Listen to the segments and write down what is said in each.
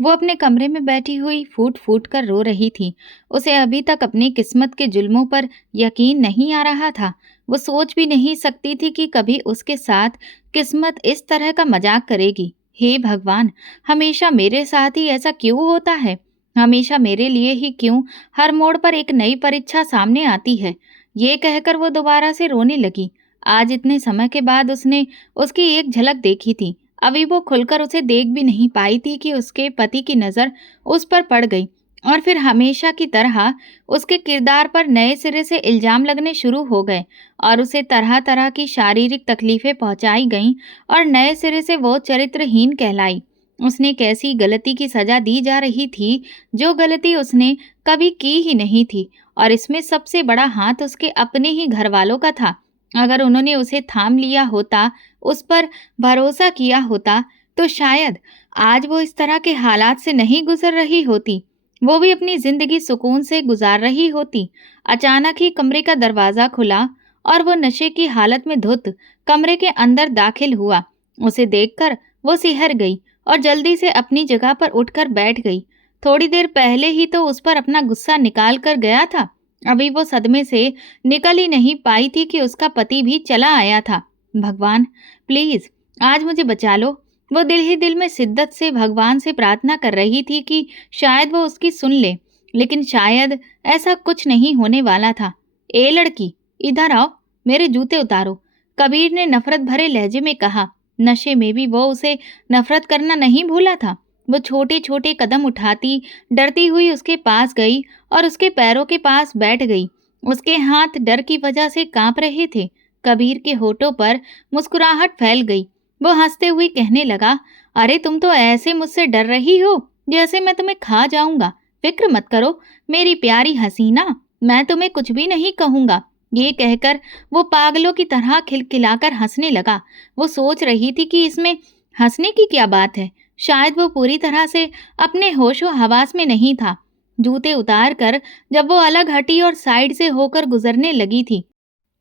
वो अपने कमरे में बैठी हुई फूट फूट कर रो रही थी। उसे अभी तक अपनी किस्मत के जुल्मों पर यकीन नहीं आ रहा था। वो सोच भी नहीं सकती थी कि कभी उसके साथ किस्मत इस तरह का मजाक करेगी। हे भगवान, हमेशा मेरे साथ ही ऐसा क्यों होता है? हमेशा मेरे लिए ही क्यों हर मोड़ पर एक नई परीक्षा सामने आती है? ये कहकर वो दोबारा से रोने लगी। आज इतने समय के बाद उसने उसकी एक झलक देखी थी। अभी वो खुलकर उसे देख भी नहीं पाई थी कि उसके पति की नज़र उस पर पड़ गई और फिर हमेशा की तरह उसके किरदार पर नए सिरे से इल्ज़ाम लगने शुरू हो गए और उसे तरह-तरह की शारीरिक तकलीफ़ें पहुंचाई गईं और नए सिरे से वो चरित्रहीन कहलाई। उसने कैसी गलती की सज़ा दी जा रही थी, जो गलती उसने कभी की ही नहीं थी, और इसमें सबसे बड़ा हाथ उसके अपने ही घरवालों का था। अगर उन्होंने उसे थाम लिया होता, उस पर भरोसा किया होता, तो शायद आज वो इस तरह के हालात से नहीं गुजर रही होती। वो भी अपनी जिंदगी सुकून से गुजार रही होती। अचानक ही कमरे का दरवाजा खुला और वो नशे की हालत में धुत कमरे के अंदर दाखिल हुआ। उसे देखकर वो सिहर गई और जल्दी से अपनी जगह पर उठकर बैठ गई। थोड़ी देर पहले ही तो उस पर अपना गुस्सा निकाल कर गया था। अभी वो सदमे से निकल ही नहीं पाई थी कि उसका पति भी चला आया था। भगवान, प्लीज आज मुझे बचा लो। वो दिल ही दिल में शिद्दत से भगवान से प्रार्थना कर रही थी कि शायद वो उसकी सुन ले, लेकिन शायद ऐसा कुछ नहीं होने वाला था। ए लड़की, इधर आओ, मेरे जूते उतारो, कबीर ने नफरत भरे लहजे में कहा। नशे में भी वो उसे नफरत करना नहीं भूला था। वो छोटे छोटे कदम उठाती डरती हुई उसके पास गई और उसके पैरों के पास बैठ गई। उसके हाथ डर की वजह से कांप रहे थे। कबीर के होठों पर मुस्कुराहट फैल गई। वो हंसते हुए कहने लगा, अरे तुम तो ऐसे मुझसे डर रही हो जैसे मैं तुम्हें खा जाऊंगा। फिक्र मत करो मेरी प्यारी हसीना, मैं तुम्हें कुछ भी नहीं कहूंगा। ये कहकर वो पागलों की तरह खिलखिलाकर हंसने लगा। वो सोच रही थी कि इसमें हंसने की क्या बात है। शायद वो पूरी तरह से अपने होशो हवास में नहीं था। जूते उतार कर जब वो अलग हटी और साइड से होकर गुजरने लगी थी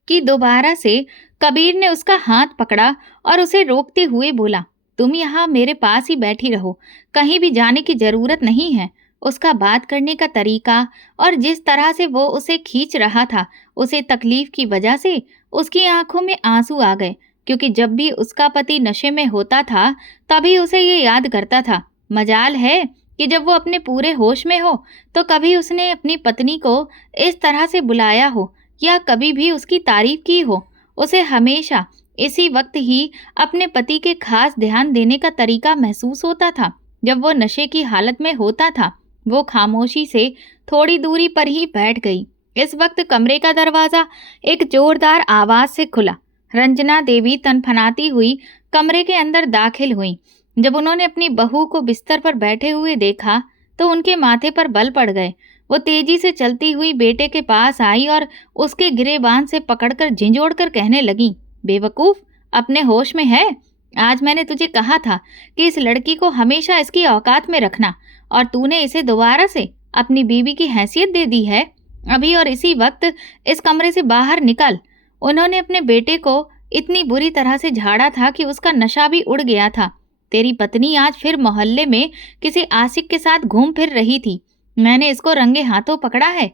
कि दोबारा से कबीर ने उसका हाथ पकड़ा और उसे रोकते हुए बोला, तुम यहाँ मेरे पास ही बैठी रहो, कहीं भी जाने की जरूरत नहीं है। उसका बात करने का तरीका और जिस तरह से वो उसे खींच रहा था, उसे तकलीफ की वजह से उसकी आंखों में आंसू आ गए, क्योंकि जब भी उसका पति नशे में होता था तभी उसे ये याद करता था। मजाल है कि जब वो अपने पूरे होश में हो तो कभी उसने अपनी पत्नी को इस तरह से बुलाया हो या कभी भी उसकी तारीफ की हो। उसे हमेशा इसी वक्त ही अपने पति के खास ध्यान देने का तरीका महसूस होता था। जब वो नशे की हालत में होता था, वो खामोशी से थोड़ी दूरी पर ही बैठ गई। इस वक्त कमरे का दरवाजा एक जोरदार आवाज से खुला। रंजना देवी तनफनाती हुई कमरे के अंदर दाखिल हुई। जब उन्होंने अपनी बहू को बिस्तर पर बैठे हुए देखा तो उनके माथे पर बल पड़ गए। वो तेजी से चलती हुई बेटे के पास आई और उसके गिरेबान से पकड़कर झिंझोड़कर कहने लगी, बेवकूफ, अपने होश में है? आज मैंने तुझे कहा था कि इस लड़की को हमेशा इसकी औकात में रखना, और तूने इसे दोबारा से अपनी बीवी की हैसियत दे दी है। अभी और इसी वक्त इस कमरे से बाहर निकल। उन्होंने अपने बेटे को इतनी बुरी तरह से झाड़ा था कि उसका नशा भी उड़ गया था। तेरी पत्नी आज फिर मोहल्ले में किसी आशिक के साथ घूम फिर रही थी। मैंने इसको रंगे हाथों पकड़ा है।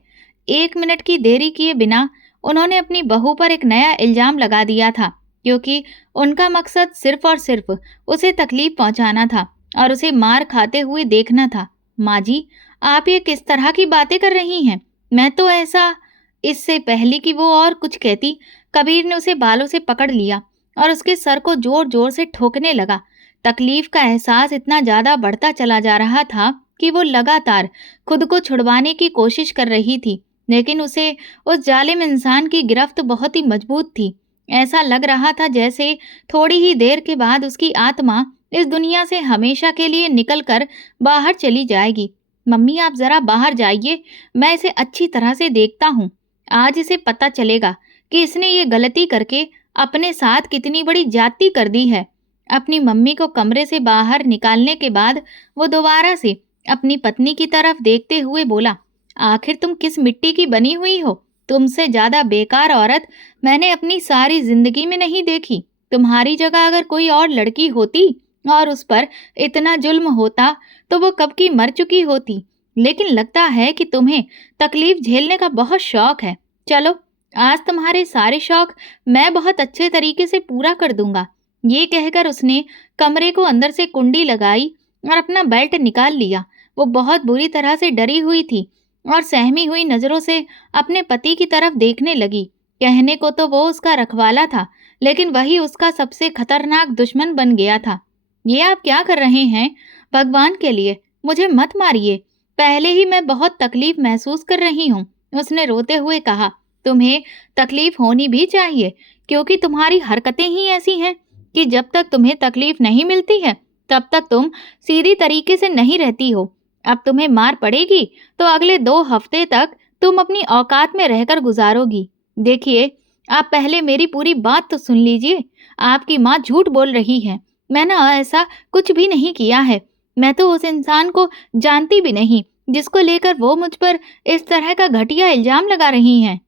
1 मिनट की देरी किए बिना उन्होंने अपनी बहू पर एक नया इल्जाम लगा दिया था, क्योंकि उनका मकसद सिर्फ और सिर्फ उसे तकलीफ पहुंचाना था और उसे मार खाते हुए देखना था। माँ जी, आप ये किस तरह की बातें कर रही हैं? मैं तो ऐसा। इससे पहले कि वो और कुछ कहती, कबीर ने उसे बालों से पकड़ लिया और उसके सर को जोर जोर से ठोकने लगा। तकलीफ का एहसास इतना ज्यादा बढ़ता चला जा रहा था कि वो लगातार खुद को छुड़वाने की कोशिश कर रही थी, लेकिन उसे उस जालिम इंसान की गिरफ्त बहुत ही मजबूत थी। ऐसा लग रहा था जैसे थोड़ी ही देर के बाद उसकी आत्मा इस दुनिया से हमेशा के लिए निकलकर बाहर चली जाएगी। मम्मी, आप जरा बाहर जाइए, मैं इसे अच्छी तरह से देखता हूँ। आज इसे पता चलेगा कि इसने ये गलती करके अपने साथ कितनी बड़ी ज्यादती कर दी है। अपनी मम्मी को कमरे से बाहर निकालने के बाद वो दोबारा से अपनी पत्नी की तरफ देखते हुए बोला, आखिर तुम किस मिट्टी की बनी हुई हो? तुमसे ज्यादा बेकार औरत मैंने अपनी सारी जिंदगी में नहीं देखी। तुम्हारी जगह अगर कोई और लड़की होती और उस पर इतना जुल्म होता तो वो कब की मर चुकी होती। लेकिन लगता है कि तुम्हें तकलीफ झेलने का बहुत शौक है। चलो, आज तुम्हारे सारे शौक मैं बहुत अच्छे तरीके से पूरा कर दूंगा। ये कहकर उसने कमरे को अंदर से कुंडी लगाई और अपना बेल्ट निकाल लिया। वो बहुत बुरी तरह से डरी हुई थी और सहमी हुई नजरों से अपने पति की तरफ देखने लगी। कहने को तो वो उसका रखवाला था, लेकिन वही उसका सबसे खतरनाक दुश्मन बन गया था। ये आप क्या कर रहे हैं? भगवान के लिए मुझे मत मारिए। पहले ही मैं बहुत तकलीफ महसूस कर रही हूँ, उसने रोते हुए कहा। तुम्हें तकलीफ होनी भी चाहिए, क्योंकि तुम्हारी हरकतें ही ऐसी हैं कि जब तक तुम्हें तकलीफ नहीं मिलती है, तब तक तुम सीधी तरीके से नहीं रहती हो। अब तुम्हें मार पड़ेगी तो अगले 2 हफ्ते तक तुम अपनी औकात में रहकर गुजारोगी। देखिए, आप पहले मेरी पूरी बात तो सुन लीजिए। आपकी माँ झूठ बोल रही है। मैंने ऐसा कुछ भी नहीं किया है। मैं तो उस इंसान को जानती भी नहीं जिसको लेकर वो मुझ पर इस तरह का घटिया इल्जाम लगा रही हैं।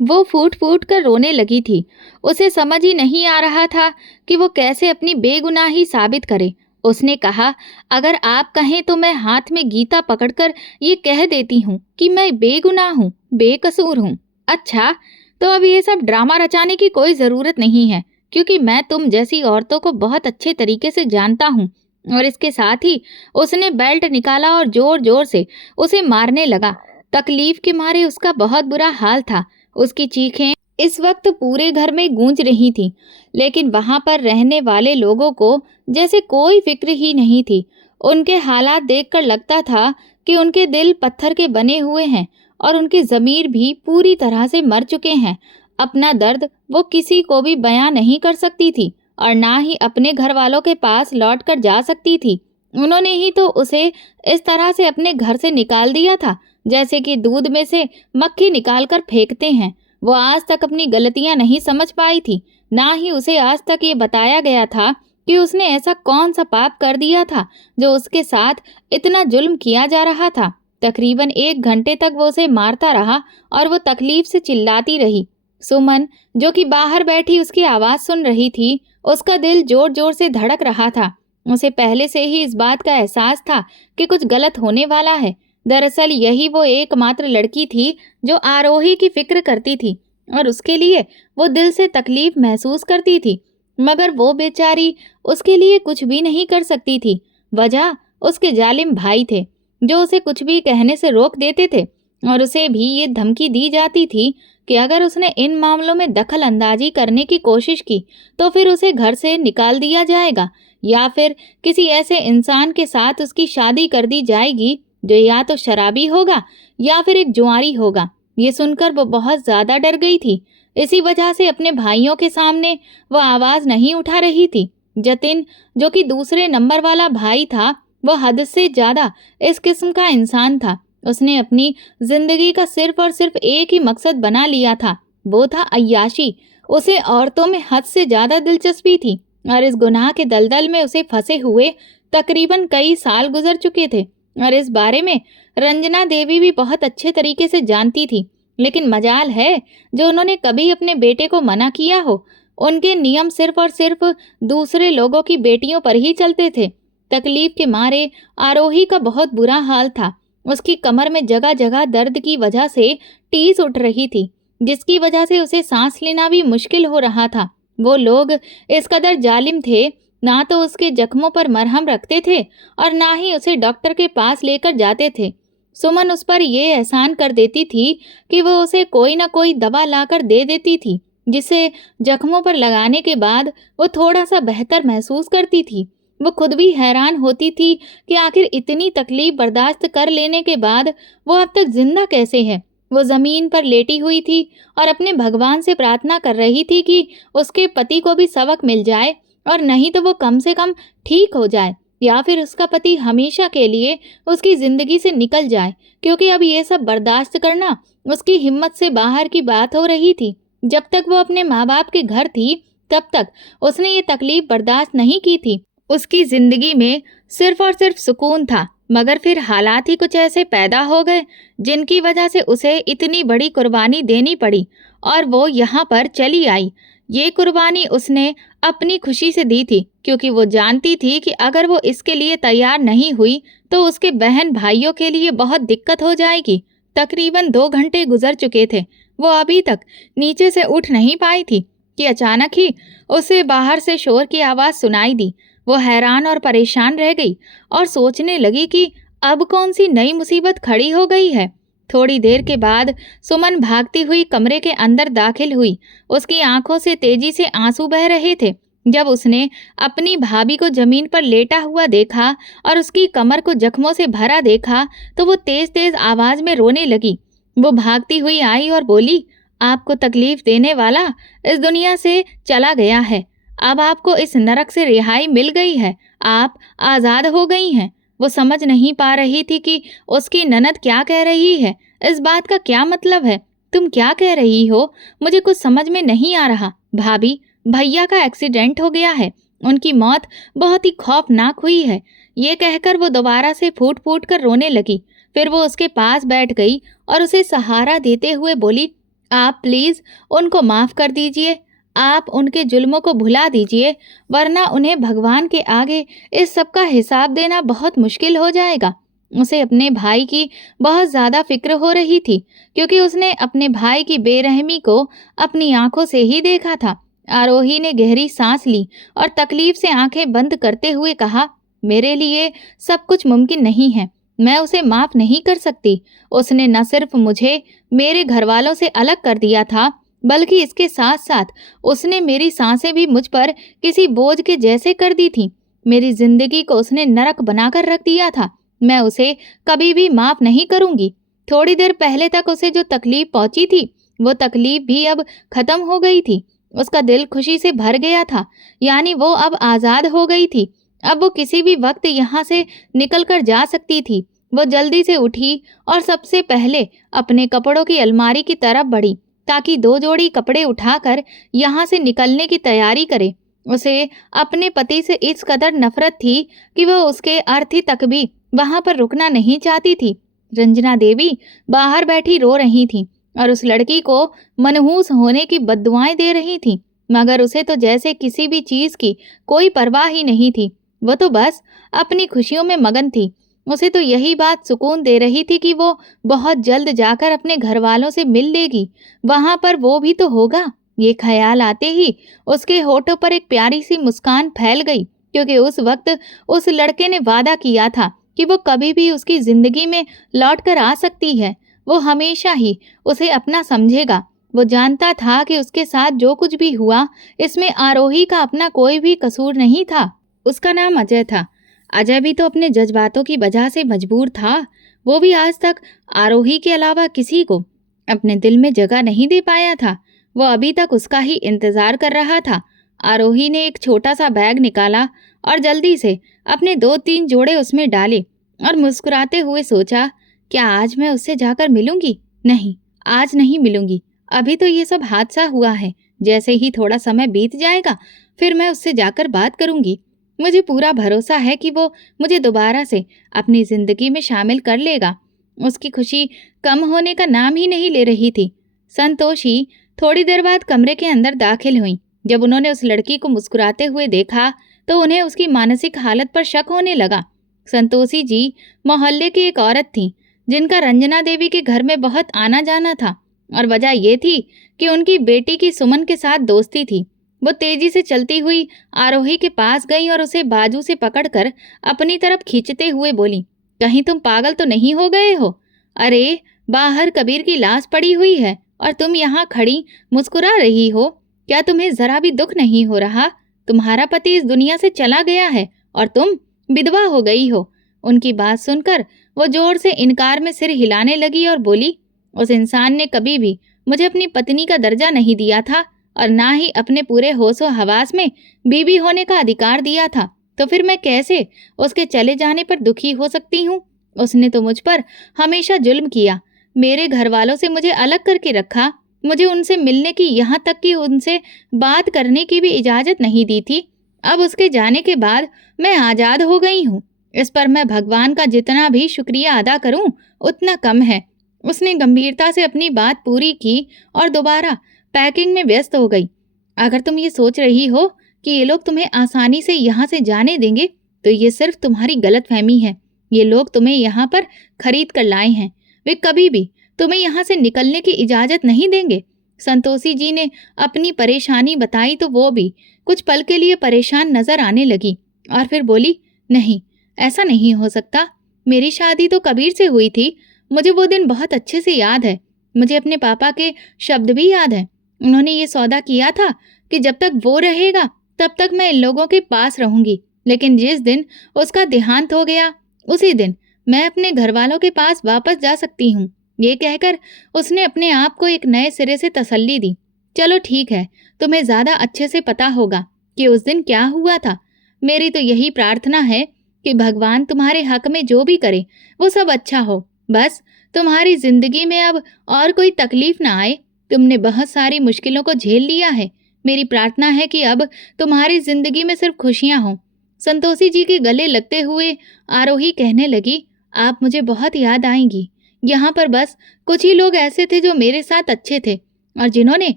वो फूट फूट कर रोने लगी थी। उसे समझ ही नहीं आ रहा था कि वो कैसे अपनी बेगुनाही साबित करे। उसने कहा, अगर आप कहें तो मैं हाथ में गीता पकड़कर ये कह देती हूँ कि मैं बेगुनाह हूँ, बेकसूर हूँ। अच्छा, तो अब ये सब ड्रामा रचाने की कोई ज़रूरत नहीं है, क्योंकि मैं तुम जैसी औरतों को बहुत अच्छे तरीके से जानता हूँ। और इसके साथ ही उसने बेल्ट निकाला और जोर जोर से उसे मारने लगा। तकलीफ के मारे उसका बहुत बुरा हाल था। उसकी चीखें इस वक्त पूरे घर में गूंज रही थीं, लेकिन वहां पर रहने वाले लोगों को जैसे कोई फिक्र ही नहीं थी। उनके हालात देखकर लगता था कि उनके दिल पत्थर के बने हुए हैं और उनकी ज़मीर भी पूरी तरह से मर चुके हैं। अपना दर्द वो किसी को भी बयां नहीं कर सकती थी और ना ही अपने घर वालों के पास लौट कर जा सकती थी। उन्होंने ही तो उसे इस तरह से अपने घर से निकाल दिया था, जैसे कि दूध में से मक्खी निकाल कर फेंकते हैं। वो आज तक अपनी गलतियां नहीं समझ पाई थी, ना ही उसे आज तक ये बताया गया था कि उसने ऐसा कौन सा पाप कर दिया था जो उसके साथ इतना जुल्म किया जा रहा था। तकरीबन 1 घंटे तक वो उसे मारता रहा और वो तकलीफ से चिल्लाती रही। सुमन, जो कि बाहर बैठी उसकी आवाज़ सुन रही थी, उसका दिल जोर जोर से धड़क रहा था। उसे पहले से ही इस बात का एहसास था कि कुछ गलत होने वाला है। दरअसल यही वो एकमात्र लड़की थी जो आरोही की फिक्र करती थी और उसके लिए वो दिल से तकलीफ महसूस करती थी, मगर वो बेचारी उसके लिए कुछ भी नहीं कर सकती थी। वजह उसके जालिम भाई थे, जो उसे कुछ भी कहने से रोक देते थे और उसे भी ये धमकी दी जाती थी कि अगर उसने इन मामलों में दखल अंदाजी करने की कोशिश की तो फिर उसे घर से निकाल दिया जाएगा या फिर किसी ऐसे इंसान के साथ उसकी शादी कर दी जाएगी जो या तो शराबी होगा या फिर एक जुआरी होगा। ये सुनकर वो बहुत ज़्यादा डर गई थी। इसी वजह से अपने भाइयों के सामने वो आवाज़ नहीं उठा रही थी। जतिन, जो कि दूसरे नंबर वाला भाई था, वो हद से ज़्यादा इस किस्म का इंसान था। उसने अपनी ज़िंदगी का सिर्फ और सिर्फ एक ही मकसद बना लिया था, वो था अय्याशी। उसे औरतों में हद से ज़्यादा दिलचस्पी थी और इस गुनाह के दलदल में उसे फंसे हुए तकरीबन कई साल गुजर चुके थे और इस बारे में रंजना देवी भी बहुत अच्छे तरीके से जानती थी। लेकिन मजाल है जो उन्होंने कभी अपने बेटे को मना किया हो। उनके नियम सिर्फ और सिर्फ दूसरे लोगों की बेटियों पर ही चलते थे। तकलीफ के मारे आरोही का बहुत बुरा हाल था। उसकी कमर में जगह जगह दर्द की वजह से टीस उठ रही थी, जिसकी वजह से उसे सांस लेना भी मुश्किल हो रहा था। वो लोग इस कदर जालिम थे, ना तो उसके जख्मों पर मरहम रखते थे और ना ही उसे डॉक्टर के पास लेकर जाते थे। सुमन उस पर यह एहसान कर देती थी कि वो उसे कोई ना कोई दवा लाकर दे देती थी, जिसे जख्मों पर लगाने के बाद वो थोड़ा सा बेहतर महसूस करती थी। वो खुद भी हैरान होती थी कि आखिर इतनी तकलीफ बर्दाश्त कर लेने के बाद वो अब तक जिंदा कैसे है। वो ज़मीन पर लेटी हुई थी और अपने भगवान से प्रार्थना कर रही थी कि उसके पति को भी सबक मिल जाए और नहीं तो वो कम से कम ठीक हो जाए या फिर उसका पति हमेशा के लिए उसकी ज़िंदगी से निकल जाए, क्योंकि अब ये सब बर्दाश्त करना उसकी हिम्मत से बाहर की बात हो रही थी। जब तक वो अपने माँ बाप के घर थी तब तक उसने ये तकलीफ बर्दाश्त नहीं की थी। उसकी ज़िंदगी में सिर्फ और सिर्फ सुकून था, मगर फिर हालात ही कुछ ऐसे पैदा हो गए जिनकी वजह से उसे इतनी बड़ी कुर्बानी देनी पड़ी और वो यहाँ पर चली आई। ये कुर्बानी उसने अपनी खुशी से दी थी, क्योंकि वो जानती थी कि अगर वो इसके लिए तैयार नहीं हुई तो उसके बहन भाइयों के लिए बहुत दिक्कत हो जाएगी। तकरीबन 2 घंटे गुजर चुके थे। वो अभी तक नीचे से उठ नहीं पाई थी कि अचानक ही उसे बाहर से शोर की आवाज़ सुनाई दी। वो हैरान और परेशान रह गई और सोचने लगी कि अब कौन सी नई मुसीबत खड़ी हो गई है। थोड़ी देर के बाद सुमन भागती हुई कमरे के अंदर दाखिल हुई। उसकी आंखों से तेजी से आंसू बह रहे थे। जब उसने अपनी भाभी को जमीन पर लेटा हुआ देखा और उसकी कमर को जख्मों से भरा देखा तो वो तेज तेज आवाज में रोने लगी। वो भागती हुई आई और बोली, आपको तकलीफ देने वाला इस दुनिया से चला गया है। अब आपको इस नरक से रिहाई मिल गई है। आप आज़ाद हो गई हैं। वो समझ नहीं पा रही थी कि उसकी ननद क्या कह रही है। इस बात का क्या मतलब है? तुम क्या कह रही हो? मुझे कुछ समझ में नहीं आ रहा। भाभी, भैया का एक्सीडेंट हो गया है। उनकी मौत बहुत ही खौफनाक हुई है। ये कहकर वो दोबारा से फूट फूट कर रोने लगी। फिर वो उसके पास बैठ गई और उसे सहारा देते हुए बोली, आप प्लीज़ उनको माफ़ कर दीजिए। आप उनके जुल्मों को भुला दीजिए, वरना उन्हें भगवान के आगे इस सब का हिसाब देना बहुत मुश्किल हो जाएगा। उसे अपने भाई की बहुत ज़्यादा फ़िक्र हो रही थी, क्योंकि उसने अपने भाई की बेरहमी को अपनी आंखों से ही देखा था। आरोही ने गहरी सांस ली और तकलीफ से आंखें बंद करते हुए कहा, मेरे लिए सब कुछ मुमकिन नहीं है। मैं उसे माफ़ नहीं कर सकती। उसने न सिर्फ मुझे मेरे घर वालों से अलग कर दिया था, बल्कि इसके साथ साथ उसने मेरी सांसें भी मुझ पर किसी बोझ के जैसे कर दी थी। मेरी जिंदगी को उसने नरक बनाकर रख दिया था। मैं उसे कभी भी माफ नहीं करूंगी। थोड़ी देर पहले तक उसे जो तकलीफ पहुंची थी, वो तकलीफ भी अब खत्म हो गई थी। उसका दिल खुशी से भर गया था, यानी वो अब आज़ाद हो गई थी। अब वो किसी भी वक्त यहाँ से निकल कर जा सकती थी। वो जल्दी से उठी और सबसे पहले अपने कपड़ों की अलमारी की तरफ बढ़ी, ताकि 2 जोड़ी कपड़े उठाकर यहाँ से निकलने की तैयारी करे। उसे अपने पति से इस कदर नफरत थी कि वह उसके अर्थी तक भी वहां पर रुकना नहीं चाहती थी। रंजना देवी बाहर बैठी रो रही थी और उस लड़की को मनहूस होने की बद्दुआएं दे रही थी, मगर उसे तो जैसे किसी भी चीज की कोई परवाह ही नहीं थी। वो तो बस अपनी खुशियों में मगन थी। उसे तो यही बात सुकून दे रही थी कि वो बहुत जल्द जाकर अपने घर वालों से मिल लेगी। वहां पर वो भी तो होगा। ये ख्याल आते ही उसके होठों पर एक प्यारी सी मुस्कान फैल गई, क्योंकि उस वक्त उस लड़के ने वादा किया था कि वो कभी भी उसकी जिंदगी में लौट कर आ सकती है। वो हमेशा ही उसे अपना समझेगा। वो जानता था कि उसके साथ जो कुछ भी हुआ, इसमें आरोही का अपना कोई भी कसूर नहीं था। उसका नाम अजय था। अजय भी तो अपने जज्बातों की वजह से मजबूर था। वो भी आज तक आरोही के अलावा किसी को अपने दिल में जगह नहीं दे पाया था। वो अभी तक उसका ही इंतजार कर रहा था। आरोही ने एक छोटा सा बैग निकाला और जल्दी से अपने 2-3 जोड़े उसमें डाले और मुस्कुराते हुए सोचा, क्या आज मैं उससे जाकर मिलूंगी? नहीं, आज नहीं मिलूंगी। अभी तो ये सब हादसा हुआ है। जैसे ही थोड़ा समय बीत जाएगा, फिर मैं उससे जाकर बात करूंगी। मुझे पूरा भरोसा है कि वो मुझे दोबारा से अपनी जिंदगी में शामिल कर लेगा। उसकी खुशी कम होने का नाम ही नहीं ले रही थी। संतोषी थोड़ी देर बाद कमरे के अंदर दाखिल हुई। जब उन्होंने उस लड़की को मुस्कुराते हुए देखा तो उन्हें उसकी मानसिक हालत पर शक होने लगा। संतोषी जी मोहल्ले की एक औरत थी, जिनका रंजना देवी के घर में बहुत आना जाना था, और वजह ये थी कि उनकी बेटी की सुमन के साथ दोस्ती थी। वो तेजी से चलती हुई आरोही के पास गई और उसे बाजू से पकड़कर अपनी तरफ खींचते हुए बोली, कहीं तुम पागल तो नहीं हो गए हो? अरे, बाहर कबीर की लाश पड़ी हुई है और तुम यहाँ खड़ी मुस्कुरा रही हो। क्या तुम्हें जरा भी दुख नहीं हो रहा? तुम्हारा पति इस दुनिया से चला गया है और तुम विधवा हो गई हो। उनकी बात सुनकर वो जोर से इनकार में सिर हिलाने लगी और बोली, उस इंसान ने कभी भी मुझे अपनी पत्नी का दर्जा नहीं दिया था और ना ही अपने पूरे होशो हवास में बीवी होने का अधिकार दिया था। तो फिर मैं कैसे उसके चले जाने पर दुखी हो सकती हूँ? उसने तो मुझ पर हमेशा जुल्म किया, मेरे घर वालों से मुझे अलग करके रखा, मुझे उनसे मिलने की, यहाँ तक कि उनसे बात करने की भी इजाज़त नहीं दी थी। अब उसके जाने के बाद मैं आज़ाद हो गई हूँ। इस पर मैं भगवान का जितना भी शुक्रिया अदा करूँ उतना कम है। उसने गंभीरता से अपनी बात पूरी की और दोबारा पैकिंग में व्यस्त हो गई। अगर तुम ये सोच रही हो कि ये लोग तुम्हें आसानी से यहाँ से जाने देंगे, तो ये सिर्फ तुम्हारी गलतफहमी है। ये लोग तुम्हें यहाँ पर खरीद कर लाए हैं। वे कभी भी तुम्हें यहाँ से निकलने की इजाज़त नहीं देंगे। संतोषी जी ने अपनी परेशानी बताई तो वो भी कुछ पल के लिए परेशान नजर आने लगी और फिर बोली, नहीं, ऐसा नहीं हो सकता। मेरी शादी तो कबीर से हुई थी। मुझे वो दिन बहुत अच्छे से याद है। मुझे अपने पापा के शब्द भी याद हैं। उन्होंने ये सौदा किया था कि जब तक वो रहेगा तब तक मैं इन लोगों के पास रहूंगी। लेकिन जिस दिन उसका देहांत हो गया, उसी दिन मैं अपने घर वालों के पास वापस जा सकती हूँ। ये कहकर उसने अपने आप को एक नए सिरे से तसल्ली दी। चलो ठीक है, तुम्हें ज़्यादा अच्छे से पता होगा कि उस दिन क्या हुआ था। मेरी तो यही प्रार्थना है कि भगवान तुम्हारे हक में जो भी करे वो सब अच्छा हो। बस तुम्हारी जिंदगी में अब और कोई तकलीफ ना आए। तुमने बहुत सारी मुश्किलों को झेल लिया है। मेरी प्रार्थना है कि अब तुम्हारी जिंदगी में सिर्फ खुशियां हों। संतोषी जी के गले लगते हुए आरोही कहने लगी, आप मुझे बहुत याद आएंगी। यहाँ पर बस कुछ ही लोग ऐसे थे जो मेरे साथ अच्छे थे और जिन्होंने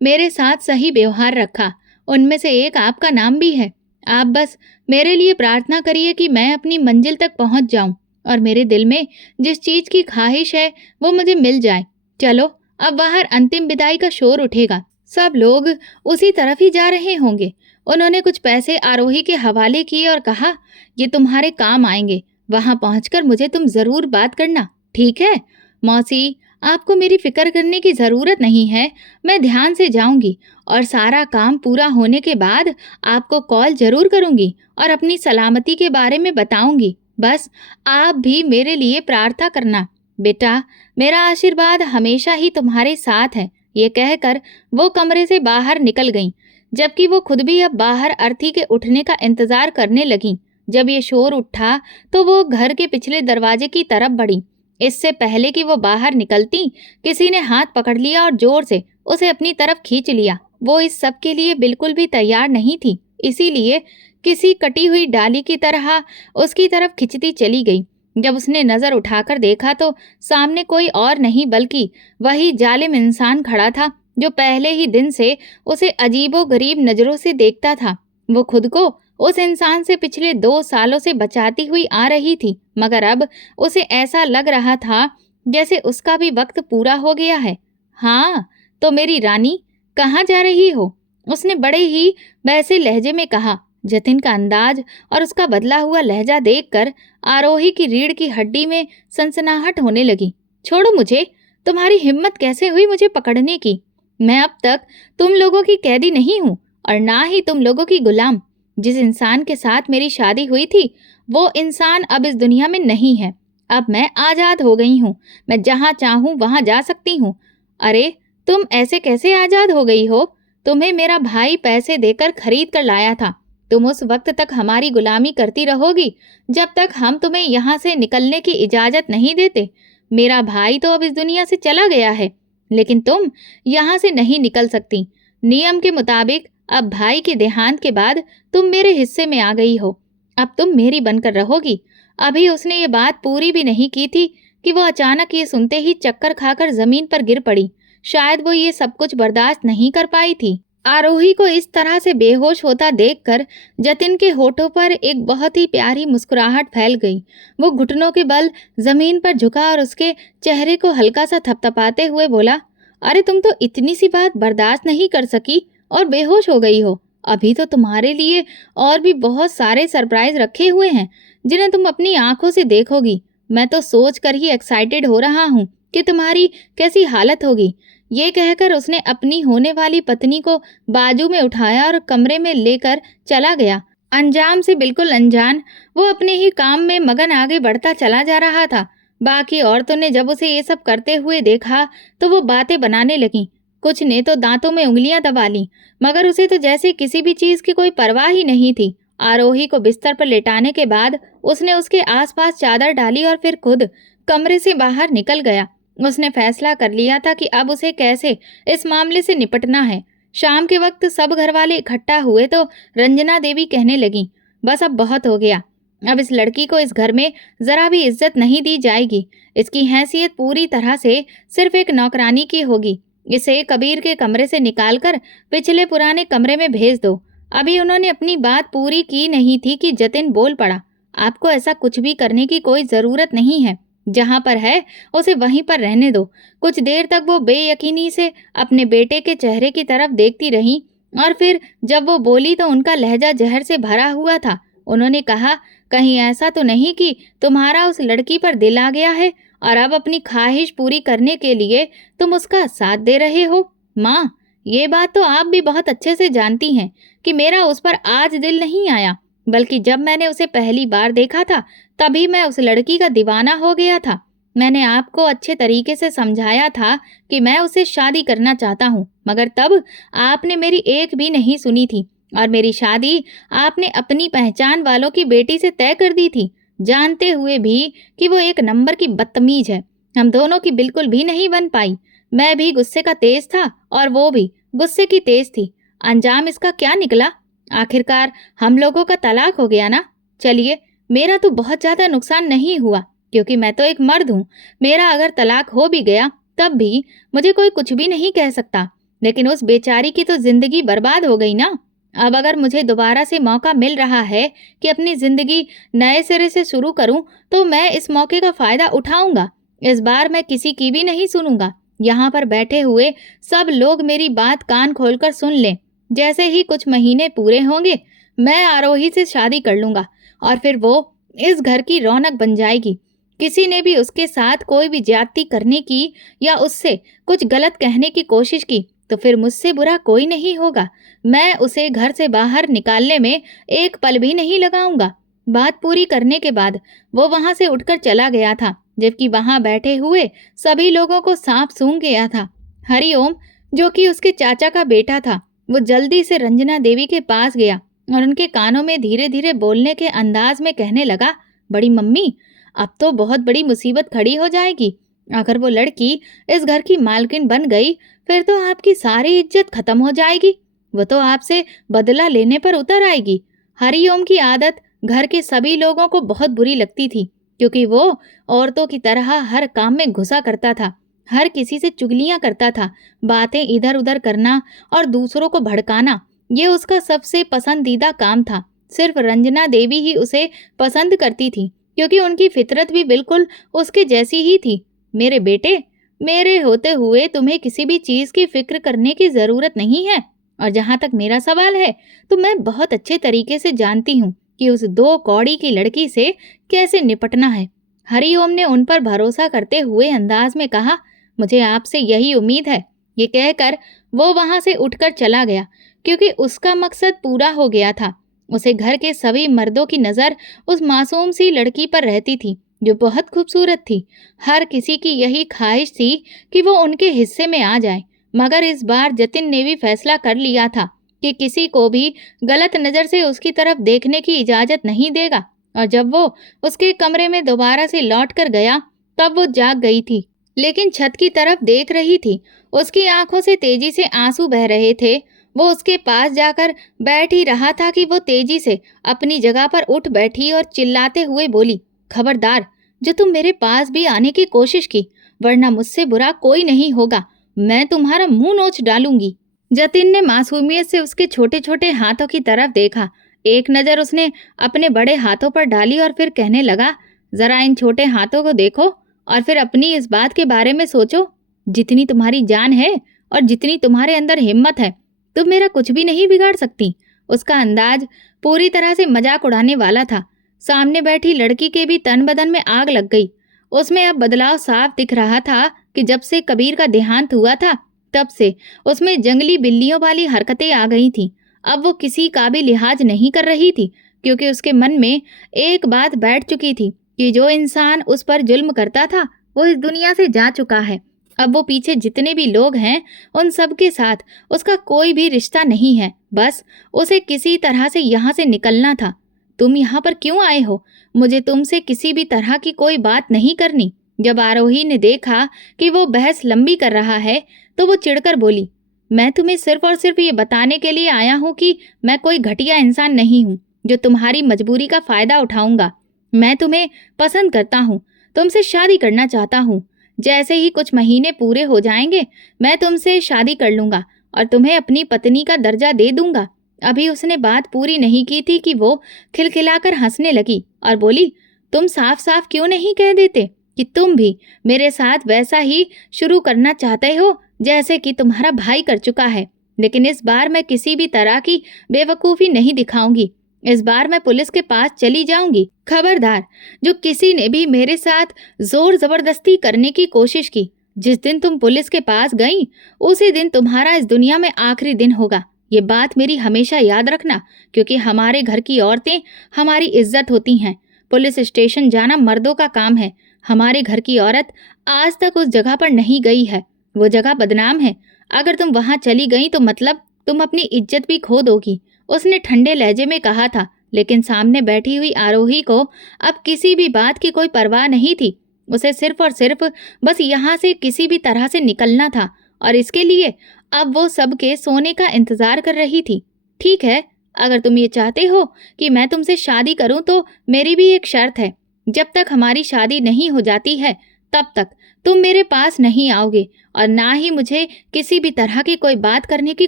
मेरे साथ सही व्यवहार रखा। उनमें से एक आपका नाम भी है। आप बस मेरे लिए प्रार्थना करिए कि मैं अपनी मंजिल तक पहुँच जाऊँ और मेरे दिल में जिस चीज़ की ख्वाहिश है वो मुझे मिल जाए। चलो, अब बाहर अंतिम विदाई का शोर उठेगा। सब लोग उसी तरफ ही जा रहे होंगे। उन्होंने कुछ पैसे आरोही के हवाले किए और कहा, ये तुम्हारे काम आएंगे। वहां पहुंचकर मुझे तुम जरूर बात करना, ठीक है? मौसी, आपको मेरी फिक्र करने की ज़रूरत नहीं है। मैं ध्यान से जाऊंगी और सारा काम पूरा होने के बाद आपको कॉल जरूर करूंगी और अपनी सलामती के बारे में बताऊंगी। बस आप भी मेरे लिए प्रार्थना करना। बेटा, मेरा आशीर्वाद हमेशा ही तुम्हारे साथ है। ये कहकर वो कमरे से बाहर निकल गईं, जबकि वो खुद भी अब बाहर अर्थी के उठने का इंतजार करने लगीं। जब ये शोर उठा तो वो घर के पिछले दरवाजे की तरफ बढ़ी। इससे पहले कि वो बाहर निकलती, किसी ने हाथ पकड़ लिया और जोर से उसे अपनी तरफ खींच लिया। वो इस सब के लिए बिल्कुल भी तैयार नहीं थी, इसीलिए किसी कटी हुई डाली की तरह उसकी तरफ खिंचती चली गई। जब उसने नजर उठाकर देखा तो सामने कोई और नहीं बल्कि वही जालिम इंसान खड़ा था जो पहले ही दिन से उसे अजीबो-गरीब नजरों से देखता था। वो खुद को उस इंसान से पिछले 2 सालों से बचाती हुई आ रही थी, मगर अब उसे ऐसा लग रहा था जैसे उसका भी वक्त पूरा हो गया है। हाँ, तो मेरी रानी, कहाँ जा रही हो? उसने बड़े ही वैसे लहजे में कहा। जतिन का अंदाज और उसका बदला हुआ लहजा देखकर आरोही की रीढ़ की हड्डी में सनसनाहट होने लगी। छोड़ो मुझे, तुम्हारी हिम्मत कैसे हुई मुझे पकड़ने की? मैं अब तक तुम लोगों की कैदी नहीं हूँ और ना ही तुम लोगों की गुलाम। जिस इंसान के साथ मेरी शादी हुई थी, वो इंसान अब इस दुनिया में नहीं है। अब मैं आज़ाद हो गई हूँ। मैं जहाँ चाहूँ वहाँ जा सकती हूँ। अरे, तुम ऐसे कैसे आज़ाद हो गई हो? तुम्हें मेरा भाई पैसे देकर खरीद कर लाया था। तुम उस वक्त तक हमारी गुलामी करती रहोगी जब तक हम तुम्हें यहाँ से निकलने की इजाज़त नहीं देते। मेरा भाई तो अब इस दुनिया से चला गया है, लेकिन तुम यहाँ से नहीं निकल सकती। नियम के मुताबिक अब भाई के देहांत के बाद तुम मेरे हिस्से में आ गई हो। अब तुम मेरी बनकर रहोगी। अभी उसने ये बात पूरी भी नहीं की थी कि वो अचानक ये सुनते ही चक्कर खाकर जमीन पर गिर पड़ी। शायद वो ये सब कुछ बर्दाश्त नहीं कर पाई थी। आरोही को इस तरह से बेहोश होता देखकर जतिन के होठों पर एक बहुत ही प्यारी मुस्कुराहट फैल गई। वो घुटनों के बल जमीन पर झुका और उसके चेहरे को हल्का सा थपथपाते हुए बोला, अरे तुम तो इतनी सी बात बर्दाश्त नहीं कर सकी और बेहोश हो गई हो। अभी तो तुम्हारे लिए और भी बहुत सारे सरप्राइज रखे हुए हैं जिन्हें तुम अपनी आंखों से देखोगी। मैं तो सोच कर ही एक्साइटेड हो रहा हूँ कि तुम्हारी कैसी हालत होगी। ये कहकर उसने अपनी होने वाली पत्नी को बाजू में उठाया और कमरे में लेकर चला गया। अंजाम से बिल्कुल अनजान वो अपने ही काम में मगन आगे बढ़ता चला जा रहा था। बाकी औरतों ने जब उसे ये सब करते हुए देखा तो वो बातें बनाने लगीं। कुछ ने तो दांतों में उंगलियां दबा लीं, मगर उसे तो जैसे किसी भी चीज की कोई परवाह ही नहीं थी। आरोही को बिस्तर पर लेटाने के बाद उसने उसके आसपास चादर डाली और फिर खुद कमरे से बाहर निकल गया। उसने फैसला कर लिया था कि अब उसे कैसे इस मामले से निपटना है। शाम के वक्त सब घर वाले इकट्ठा हुए तो रंजना देवी कहने लगी, बस अब बहुत हो गया। अब इस लड़की को इस घर में जरा भी इज्जत नहीं दी जाएगी। इसकी हैसियत पूरी तरह से सिर्फ एक नौकरानी की होगी। इसे कबीर के कमरे से निकालकर पिछले पुराने कमरे में भेज दो। अभी उन्होंने अपनी बात पूरी की नहीं थी कि जतिन बोल पड़ा, आपको ऐसा कुछ भी करने की कोई जरूरत नहीं है। जहां पर है उसे वहीं पर रहने दो। कुछ देर तक वो बेयकीनी से अपने बेटे के चेहरे की तरफ देखती रही और फिर जब वो बोली तो उनका लहजा जहर से भरा हुआ था। उन्होंने कहा, कहीं ऐसा तो नहीं कि तुम्हारा उस लड़की पर दिल आ गया है और अब अपनी ख्वाहिश पूरी करने के लिए तुम उसका साथ दे रहे हो? माँ, ये बात तो आप भी बहुत अच्छे से जानती हैं कि मेरा उस पर आज दिल नहीं आया, बल्कि जब मैंने उसे पहली बार देखा था तभी मैं उस लड़की का दीवाना हो गया था। मैंने आपको अच्छे तरीके से समझाया था कि मैं उसे शादी करना चाहता हूँ, मगर तब आपने मेरी एक भी नहीं सुनी थी और मेरी शादी आपने अपनी पहचान वालों की बेटी से तय कर दी थी, जानते हुए भी कि वो एक नंबर की बदतमीज है। हम दोनों की बिल्कुल भी नहीं बन पाई। मैं भी गुस्से का तेज था और वो भी गुस्से की तेज थी। अंजाम इसका क्या निकला? आखिरकार हम लोगों का तलाक हो गया ना। चलिए, मेरा तो बहुत ज्यादा नुकसान नहीं हुआ क्योंकि मैं तो एक मर्द हूँ। मेरा अगर तलाक हो भी गया तब भी मुझे कोई कुछ भी नहीं कह सकता, लेकिन उस बेचारी की तो जिंदगी बर्बाद हो गई ना। अब अगर मुझे दोबारा से मौका मिल रहा है कि अपनी जिंदगी नए सिरे से शुरू करूं, तो मैं इस मौके का फायदा उठाऊंगा। इस बार मैं किसी की भी नहीं सुनूंगा। यहाँ पर बैठे हुए सब लोग मेरी बात कान खोलकर सुन लें। जैसे ही कुछ महीने पूरे होंगे, मैं आरोही से शादी कर लूंगा और फिर वो इस घर की रौनक बन जाएगी। किसी ने भी उसके साथ कोई भी ज्यादती करने की या उससे कुछ गलत कहने की कोशिश की तो फिर मुझसे बुरा कोई नहीं होगा। मैं उसे घर से बाहर निकालने में एक पल भी नहीं लगाऊंगा। बात पूरी करने के बाद वो वहां से उठकर चला गया था, जबकि वहां बैठे हुए सभी लोगों को सांप सूंघ गया था। हरिओम, जो कि उसके चाचा का बेटा था, वो जल्दी से रंजना देवी के पास गया और उनके कानों में धीरे धीरे बोलने के अंदाज में कहने लगा, बड़ी मम्मी, अब तो बहुत बड़ी मुसीबत खड़ी हो जाएगी। अगर वो लड़की इस घर की मालकिन बन गई फिर तो आपकी सारी इज्जत खत्म हो जाएगी। वो तो आपसे बदला लेने पर उतर आएगी। हरिओम की आदत घर के सभी लोगों को बहुत बुरी लगती थी क्योंकि वो औरतों की तरह हर काम में घुसा करता था, हर किसी से चुगलियां करता था, बातें इधर उधर करना और दूसरों को भड़काना, ये उसका सबसे पसंदीदा काम था। सिर्फ रंजना देवी ही उसे पसंद करती थी क्योंकि उनकी फितरत भी बिल्कुल उसके जैसी ही थी। मेरे बेटे, मेरे होते हुए तुम्हें किसी भी चीज की फिक्र करने की जरूरत नहीं है। और जहां तक मेरा सवाल है तो मैं बहुत अच्छे तरीके से जानती हूँ कि उस दो कौड़ी की लड़की से कैसे निपटना है। हरिओम ने उन पर भरोसा करते हुए अंदाज में कहा, मुझे आपसे यही उम्मीद है। ये कहकर वो वहां से उठकर चला गया क्योंकि उसका मकसद पूरा हो गया था। उसे घर के सभी मर्दों की नजर उस मासूम सी लड़की पर रहती थी जो बहुत खूबसूरत थी। हर किसी की यही ख्वाहिश थी कि वो उनके हिस्से में आ जाए, मगर इस बार जतिन ने भी फैसला कर लिया था कि किसी को भी गलत नजर से उसकी तरफ देखने की इजाजत नहीं देगा। और जब वो उसके कमरे में दोबारा से लौट कर गया तब वो जाग गई थी, लेकिन छत की तरफ देख रही थी। उसकी आंखों से तेजी से आंसू बह रहे थे। वो उसके पास जाकर बैठ ही रहा था कि वो तेजी से अपनी जगह पर उठ बैठी और चिल्लाते हुए बोली, खबरदार, जो तुम मेरे पास भी आने की कोशिश की, वरना मुझसे बुरा कोई नहीं होगा। मैं तुम्हारा मुंह नोच डालूंगी। जतिन ने मासूमियत से उसके छोटे छोटे हाथों की तरफ देखा। एक नजर उसने अपने बड़े हाथों पर डाली और फिर कहने लगा, जरा इन छोटे हाथों को देखो और फिर अपनी इस बात के बारे में सोचो। जितनी तुम्हारी जान है और जितनी तुम्हारे अंदर हिम्मत है, तुम मेरा कुछ भी नहीं बिगाड़ सकती। उसका अंदाज पूरी तरह से मजाक उड़ाने वाला था। सामने बैठी लड़की के भी तन बदन में आग लग गई। उसमें अब बदलाव साफ दिख रहा था कि जब से कबीर का देहांत हुआ था तब से उसमें जंगली बिल्लियों वाली हरकतें आ गई थीं। अब वो किसी का भी लिहाज नहीं कर रही थी क्योंकि उसके मन में एक बात बैठ चुकी थी कि जो इंसान उस पर जुल्म करता था वो इस दुनिया से जा चुका है। अब वो पीछे जितने भी लोग हैं उन सब के साथ उसका कोई भी रिश्ता नहीं है। बस उसे किसी तरह से यहाँ से निकलना था। तुम यहाँ पर क्यों आए हो? मुझे तुमसे किसी भी तरह की कोई बात नहीं करनी। जब आरोही ने देखा कि वो बहस लंबी कर रहा है तो वो चिढ़कर बोली, मैं तुम्हें सिर्फ और सिर्फ ये बताने के लिए आया हूँ कि मैं कोई घटिया इंसान नहीं हूँ जो तुम्हारी मजबूरी का फायदा उठाऊंगा। मैं तुम्हें पसंद करता हूँ, तुमसे शादी करना चाहता हूँ, जैसे ही कुछ महीने पूरे हो जाएंगे, मैं तुमसे शादी कर लूंगा और तुम्हें अपनी पत्नी का दर्जा दे दूंगा। अभी उसने बात पूरी नहीं की थी कि वो खिलखिलाकर हंसने लगी और बोली, तुम साफ साफ क्यों नहीं कह देते कि तुम भी मेरे साथ वैसा ही शुरू करना चाहते हो जैसे कि तुम्हारा भाई कर चुका है। लेकिन इस बार मैं किसी भी तरह की बेवकूफ़ी नहीं दिखाऊंगी। इस बार मैं पुलिस के पास चली जाऊंगी। खबरदार, जो किसी ने भी मेरे साथ जोर जबरदस्ती करने की कोशिश की, जिस दिन तुम पुलिस के पास गई उसी दिन तुम्हारा इस दुनिया में आखिरी दिन होगा। ये बात मेरी हमेशा याद रखना, क्योंकि हमारे घर की औरतें हमारी इज्जत होती हैं। पुलिस स्टेशन जाना मर्दों का काम है। हमारे घर की औरत आज तक उस जगह पर नहीं गई है। वो जगह बदनाम है। अगर तुम वहां चली गई तो मतलब तुम अपनी इज्जत भी खो दोगी। उसने ठंडे लहजे में कहा था, लेकिन सामने बैठी हुई आरोही को अब किसी भी बात की कोई परवाह नहीं थी। उसे सिर्फ और सिर्फ बस यहाँ से किसी भी तरह से निकलना था, और इसके लिए अब वो सबके सोने का इंतजार कर रही थी। ठीक है, अगर तुम ये चाहते हो कि मैं तुमसे शादी करूं तो मेरी भी एक शर्त है। जब तक हमारी शादी नहीं हो जाती है तब तक तुम मेरे पास नहीं आओगे और ना ही मुझे किसी भी तरह की कोई बात करने की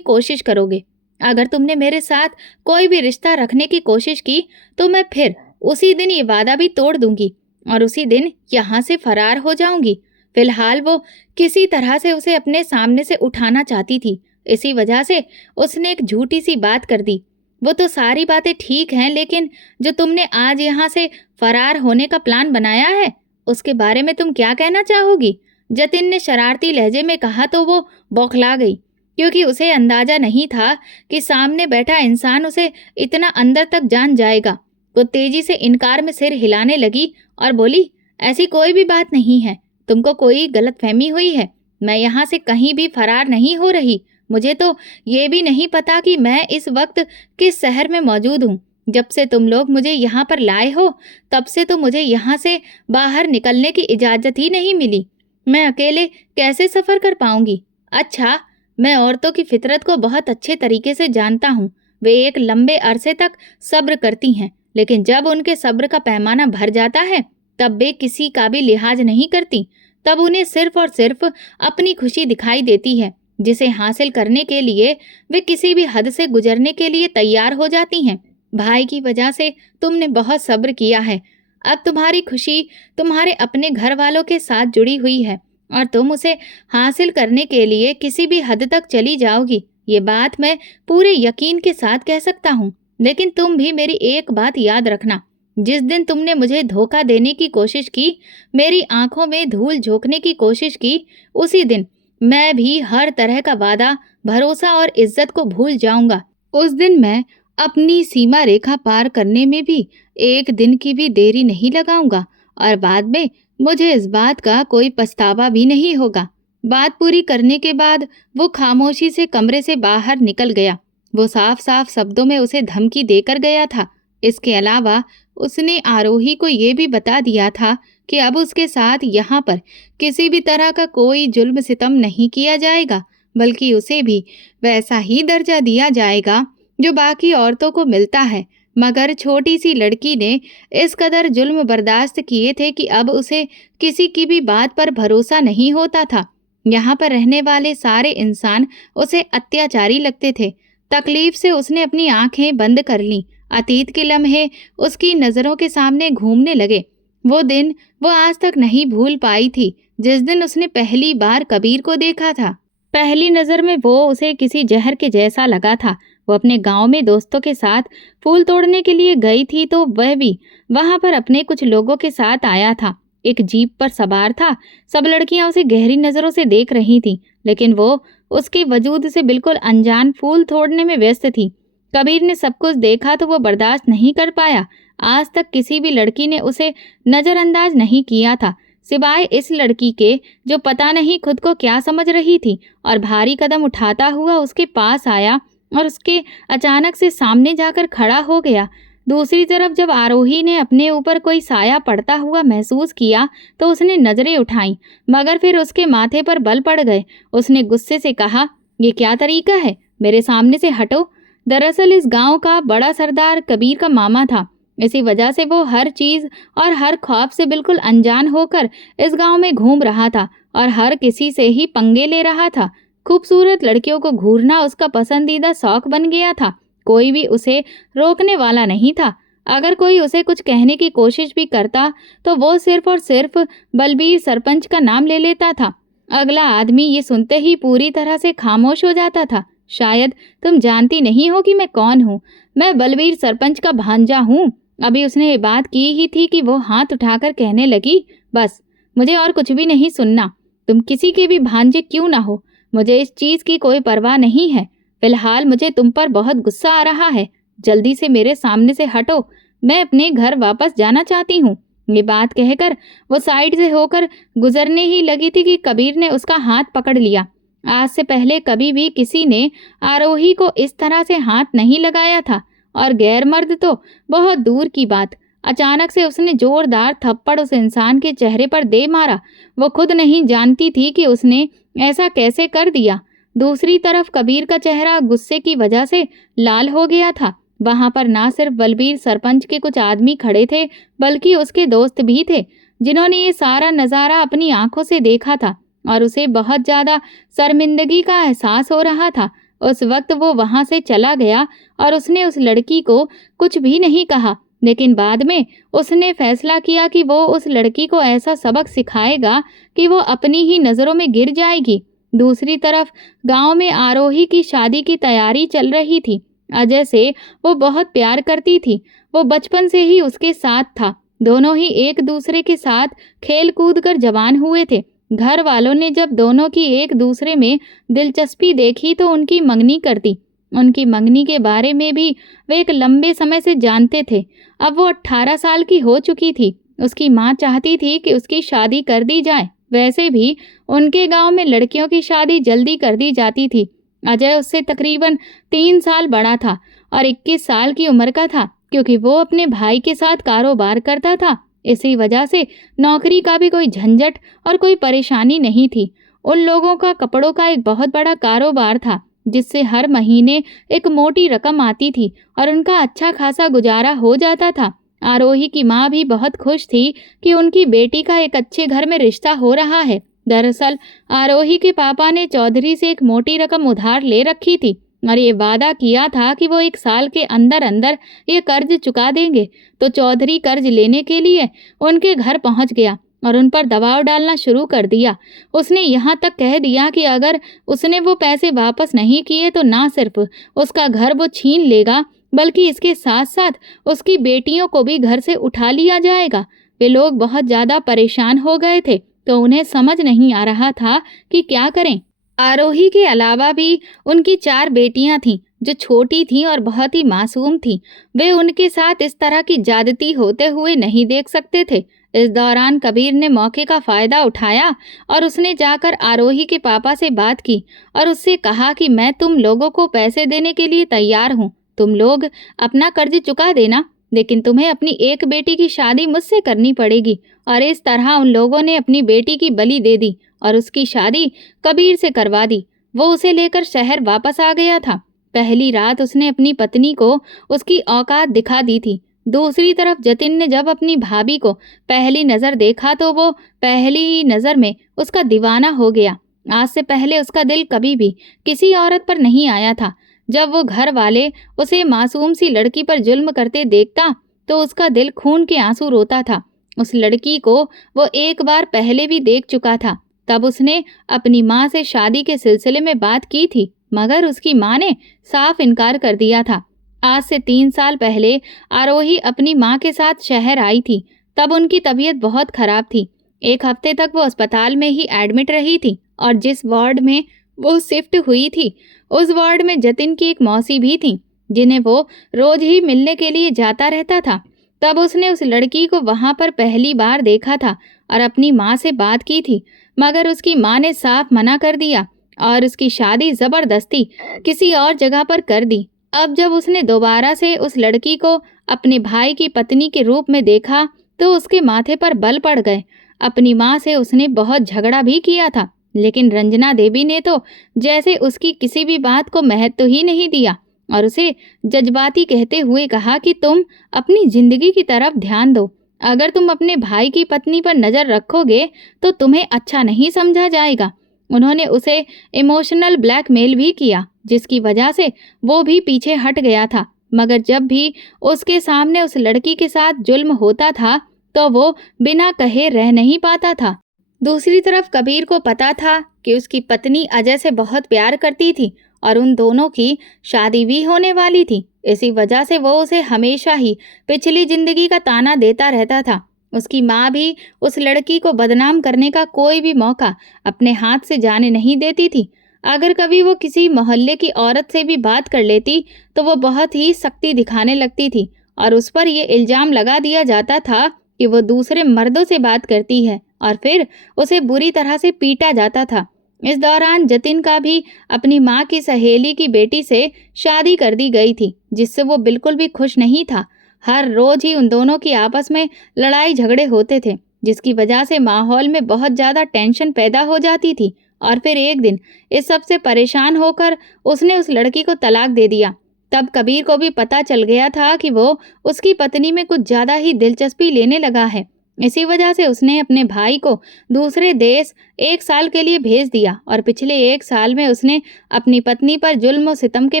कोशिश करोगे। अगर तुमने मेरे साथ कोई भी रिश्ता रखने की कोशिश की तो मैं फिर उसी दिन ये वादा भी तोड़ दूंगी और उसी दिन यहाँ से फरार हो जाऊंगी। फिलहाल वो किसी तरह से उसे अपने सामने से उठाना चाहती थी। इसी वजह से उसने एक झूठी सी बात कर दी। वो तो सारी बातें ठीक हैं, लेकिन जो तुमने आज यहाँ से फरार होने का प्लान बनाया है उसके बारे में तुम क्या कहना चाहोगी? जतिन ने शरारती लहजे में कहा तो वो बौखला गई, क्योंकि उसे अंदाजा नहीं था कि सामने बैठा इंसान उसे इतना अंदर तक जान जाएगा। वो तेजी से इनकार में सिर हिलाने लगी और बोली, ऐसी कोई भी बात नहीं है। तुमको कोई गलतफहमी हुई है। मैं यहाँ से कहीं भी फरार नहीं हो रही। मुझे तो ये भी नहीं पता कि मैं इस वक्त किस शहर में मौजूद हूँ। जब से तुम लोग मुझे यहाँ पर लाए हो तब से तो मुझे यहाँ से बाहर निकलने की इजाज़त ही नहीं मिली। मैं अकेले कैसे सफ़र कर पाऊंगी? अच्छा, मैं औरतों की फितरत को बहुत अच्छे तरीके से जानता हूँ। वे एक लंबे अरसे तक सब्र करती हैं, लेकिन जब उनके सब्र का पैमाना भर जाता है तब वे किसी का भी लिहाज नहीं करती। तब उन्हें सिर्फ और सिर्फ अपनी खुशी दिखाई देती है, जिसे हासिल करने के लिए वे किसी भी हद से गुजरने के लिए तैयार हो जाती हैं। भाई की वजह से तुमने बहुत सब्र किया है। अब तुम्हारी खुशी तुम्हारे अपने घर वालों के साथ जुड़ी हुई है और तुम उसे हासिल करने के लिए किसी भी हद तक चली जाओगी। ये बात मैं पूरे यकीन के साथ कह सकता हूँ। लेकिन तुम भी मेरी एक बात याद रखना, जिस दिन तुमने मुझे धोखा देने की कोशिश की, मेरी आंखों में धूल झोंकने की कोशिश की, उसी दिन मैं भी हर तरह का वादा, भरोसा और इज्जत को भूल जाऊंगा। उस दिन मैं अपनी सीमा रेखा पार करने में भी एक दिन की भी देरी नहीं लगाऊंगा और बाद में मुझे इस बात का कोई पछतावा भी नहीं होगा। बात पूरी करने के बाद वो खामोशी से कमरे से बाहर निकल गया। वो साफ साफ शब्दों में उसे धमकी देकर गया था। इसके अलावा उसने आरोही को ये भी बता दिया था कि अब उसके साथ यहाँ पर किसी भी तरह का कोई जुल्म सितम नहीं किया जाएगा, बल्कि उसे भी वैसा ही दर्जा दिया जाएगा जो बाकी औरतों को मिलता है। मगर छोटी सी लड़की ने इस कदर जुल्म बर्दाश्त किए थे कि अब उसे किसी की भी बात पर भरोसा नहीं होता था। यहाँ पर रहने वाले सारे इंसान उसे अत्याचारी लगते थे। तकलीफ से उसने अपनी आंखें बंद कर लीं। अतीत के लम्हे उसकी नज़रों के सामने घूमने लगे। वो दिन वो आज तक नहीं भूल पाई थी जिस दिन उसने पहली बार कबीर को देखा था। पहली नज़र में वो उसे किसी जहर के जैसा लगा था। वो अपने गांव में दोस्तों के साथ फूल तोड़ने के लिए गई थी तो वह भी वहां पर अपने कुछ लोगों के साथ आया था। एक जीप पर सवार था। सब लड़कियां उसे गहरी नज़रों से देख रही थीं, लेकिन वो उसके वजूद से बिल्कुल अनजान फूल तोड़ने में व्यस्त थी। कबीर ने सब कुछ देखा तो वो बर्दाश्त नहीं कर पाया। आज तक किसी भी लड़की ने उसे नज़रअंदाज नहीं किया था, सिवाय इस लड़की के जो पता नहीं खुद को क्या समझ रही थी और भारी कदम उठाता हुआ उसके पास आया और उसके अचानक से सामने जाकर खड़ा हो गया। दूसरी तरफ जब आरोही ने अपने ऊपर कोई साया पड़ता हुआ महसूस किया तो उसने नजरें उठाईं, मगर फिर उसके माथे पर बल पड़ गए। उसने गुस्से से कहा, ये क्या तरीका है? मेरे सामने से हटो। दरअसल इस गांव का बड़ा सरदार कबीर का मामा था। इसी वजह से वो हर चीज और हर ख्वाब से बिल्कुल अनजान होकर इस गांव में घूम रहा था और हर किसी से ही पंगे ले रहा था। खूबसूरत लड़कियों को घूरना उसका पसंदीदा शौक बन गया था। कोई भी उसे रोकने वाला नहीं था। अगर कोई उसे कुछ कहने की कोशिश भी करता तो वो सिर्फ और सिर्फ बलबीर सरपंच का नाम ले लेता था। अगला आदमी ये सुनते ही पूरी तरह से खामोश हो जाता था। शायद तुम जानती नहीं हो कि मैं कौन हूँ। मैं बलबीर सरपंच का भांजा हूँ। अभी उसने ये बात की ही थी कि वो हाथ उठाकर कहने लगी, बस मुझे और कुछ भी नहीं सुनना। तुम किसी के भी भांजे क्यों ना हो, मुझे इस चीज की कोई परवाह नहीं है। फिलहाल मुझे तुम पर बहुत गुस्सा आ रहा है। जल्दी से मेरे सामने से हटो। मैं अपने घर वापस जाना चाहती हूँ। ये बात कहकर वो साइड से होकर गुजरने ही लगी थी कि कबीर ने उसका हाथ पकड़ लिया। आज से पहले कभी भी किसी ने आरोही को इस तरह से हाथ नहीं लगाया था, और गैर मर्द तो बहुत दूर की बात। अचानक से उसने जोरदार थप्पड़ उस इंसान के चेहरे पर दे मारा। वो खुद नहीं जानती थी कि उसने ऐसा कैसे कर दिया। दूसरी तरफ कबीर का चेहरा गुस्से की वजह से लाल हो गया था। वहां पर ना सिर्फ बलबीर सरपंच के कुछ आदमी खड़े थे, बल्कि उसके दोस्त भी थे, जिन्होंने ये सारा नज़ारा अपनी आंखों से देखा था, और उसे बहुत ज़्यादा शर्मिंदगी का एहसास हो रहा था। उस वक्त वो वहां से चला गया और उसने उस लड़की को कुछ भी नहीं कहा, लेकिन बाद में उसने फैसला किया कि वो उस लड़की को ऐसा सबक सिखाएगा कि वो अपनी ही नज़रों में गिर जाएगी। दूसरी तरफ गांव में आरोही की शादी की तैयारी चल रही थी। अजय से वो बहुत प्यार करती थी। वो बचपन से ही उसके साथ था। दोनों ही एक दूसरे के साथ खेल कूद कर जवान हुए थे। घर वालों ने जब दोनों की एक दूसरे में दिलचस्पी देखी तो उनकी मंगनी कर दी। उनकी मंगनी के बारे में भी वे एक लंबे समय से जानते थे। अब वो 18 साल की हो चुकी थी। उसकी माँ चाहती थी कि उसकी शादी कर दी जाए। वैसे भी उनके गांव में लड़कियों की शादी जल्दी कर दी जाती थी। अजय उससे तकरीबन 3 साल बड़ा था और 21 साल की उम्र का था, क्योंकि वो अपने भाई के साथ कारोबार करता था। इसी वजह से नौकरी का भी कोई झंझट और कोई परेशानी नहीं थी। उन लोगों का कपड़ों का एक बहुत बड़ा कारोबार था, जिससे हर महीने एक मोटी रकम आती थी और उनका अच्छा खासा गुजारा हो जाता था। आरोही की माँ भी बहुत खुश थी कि उनकी बेटी का एक अच्छे घर में रिश्ता हो रहा है। दरअसल आरोही के पापा ने चौधरी से एक मोटी रकम उधार ले रखी थी और ये वादा किया था कि वो 1 साल के अंदर अंदर ये कर्ज चुका देंगे। तो चौधरी कर्ज लेने के लिए उनके घर पहुंच गया और उन पर दबाव डालना शुरू कर दिया। उसने यहाँ तक कह दिया कि अगर उसने वो पैसे वापस नहीं किए तो ना सिर्फ उसका घर वो छीन लेगा, बल्कि इसके साथ साथ उसकी बेटियों को भी घर से उठा लिया जाएगा। वे लोग बहुत ज़्यादा परेशान हो गए थे, तो उन्हें समझ नहीं आ रहा था कि क्या करें। आरोही के अलावा भी उनकी 4 बेटियां थीं, जो छोटी थीं और बहुत ही मासूम थीं। वे उनके साथ इस तरह की ज्यादती होते हुए नहीं देख सकते थे। इस दौरान कबीर ने मौके का फायदा उठाया और उसने जाकर आरोही के पापा से बात की और उससे कहा कि मैं तुम लोगों को पैसे देने के लिए तैयार हूँ। तुम लोग अपना कर्ज चुका देना, लेकिन तुम्हें अपनी एक बेटी की शादी मुझसे करनी पड़ेगी। और इस तरह उन लोगों ने अपनी बेटी की बलि दे दी और उसकी शादी कबीर से करवा दी। वो उसे लेकर शहर वापस आ गया था। पहली रात उसने अपनी पत्नी को उसकी औकात दिखा दी थी। दूसरी तरफ जतिन ने जब अपनी भाभी को पहली नज़र देखा तो वो पहली ही नज़र में उसका दीवाना हो गया। आज से पहले उसका दिल कभी भी किसी औरत पर नहीं आया था। जब वो घर वाले उसे मासूम सी लड़की पर जुल्म करते देखता तो उसका दिल खून के आंसू रोता था। उस लड़की को वो एक बार पहले भी देख चुका था। तब उसने अपनी माँ से शादी के सिलसिले में बात की थी, मगर उसकी माँ ने साफ इनकार कर दिया था। आज से 3 साल पहले आरोही अपनी माँ के साथ शहर आई थी। तब उनकी तबीयत बहुत खराब थी। 1 हफ्ते तक वो अस्पताल में ही एडमिट रही थी और जिस वार्ड में वो शिफ्ट हुई थी, उस वार्ड में जतिन की एक मौसी भी थी, जिन्हें वो रोज ही मिलने के लिए जाता रहता था। तब उसने उस लड़की को वहां पर पहली बार देखा था और अपनी माँ से बात की थी, मगर उसकी माँ ने साफ मना कर दिया और उसकी शादी जबरदस्ती किसी और जगह पर कर दी। अब जब उसने दोबारा से उस लड़की को अपने भाई की पत्नी के रूप में देखा तो उसके माथे पर बल पड़ गए। अपनी माँ से उसने बहुत झगड़ा भी किया था, लेकिन रंजना देवी ने तो जैसे उसकी किसी भी बात को महत्व ही नहीं दिया। और उसे जज्बाती कहते हुए कहा कि तुम अपनी जिंदगी की तरफ ध्यान दो। अगर तुम अपने भाई की पत्नी पर नजर रखोगे तो तुम्हें अच्छा नहीं समझा जाएगा। उन्होंने उसे इमोशनल ब्लैकमेल भी किया, जिसकी वजह से वो भी पीछे हट गया था। मगर जब भी उसके सामने उस लड़की के साथ जुल्म होता था तो वो बिना कहे रह नहीं पाता था। दूसरी तरफ कबीर को पता था कि उसकी पत्नी अजय से बहुत प्यार करती थी और उन दोनों की शादी भी होने वाली थी। इसी वजह से वो उसे हमेशा ही पिछली जिंदगी का ताना देता रहता था। उसकी माँ भी उस लड़की को बदनाम करने का कोई भी मौका अपने हाथ से जाने नहीं देती थी। अगर कभी वो किसी मोहल्ले की औरत से भी बात कर लेती तो वो बहुत ही सख्ती दिखाने लगती थी और उस पर ये इल्जाम लगा दिया जाता था कि वो दूसरे मर्दों से बात करती है और फिर उसे बुरी तरह से पीटा जाता था। इस दौरान जतिन का भी अपनी माँ की सहेली की बेटी से शादी कर दी गई थी, जिससे वो बिल्कुल भी खुश नहीं था। हर रोज ही उन दोनों की आपस में लड़ाई झगड़े होते थे, जिसकी वजह से माहौल में बहुत ज़्यादा टेंशन पैदा हो जाती थी। और फिर एक दिन इस सब से परेशान होकर उसने उस लड़की को तलाक दे दिया। तब कबीर को भी पता चल गया था कि वो उसकी पत्नी में कुछ ज़्यादा ही दिलचस्पी लेने लगा है। इसी वजह से उसने अपने भाई को दूसरे देश 1 साल के लिए भेज दिया और पिछले 1 साल में उसने अपनी पत्नी पर जुल्म और सितम के